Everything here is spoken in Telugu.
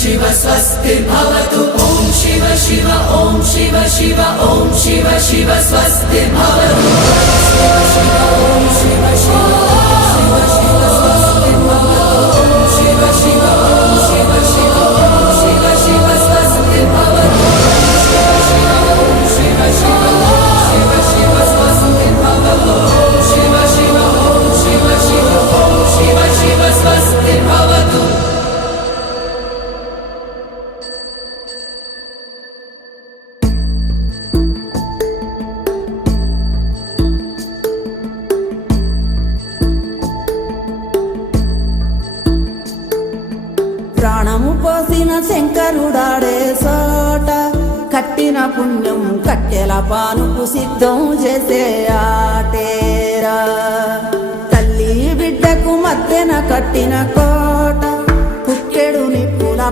शिव स्वस्तिर्भवतु ॐ शिव शिव ॐ शिव शिव ॐ शिव शिव स्वस्तिर्भवतु शिव शिव ॐ शिव शिव शिव शिव स्वस्तिर्भवतु ॐ शिव शिव ॐ शिव शिव ॐ शिव शिव स्वस्तिर्भवतु शिव शिव ॐ शिव शिव शिव शिव स्वस्तिर्भवतु ॐ शिव शिव ॐ शिव शिव ॐ शिव शिव स्वस्तिर्भवतु। ప్రాణము పోసిన శంకరుడాడే సోట కట్టిన పుణ్యం కట్టెల పానుకు సిద్ధం చేసే ఆటేరా తల్లి బిడ్డకు మధ్యన కట్టిన కోట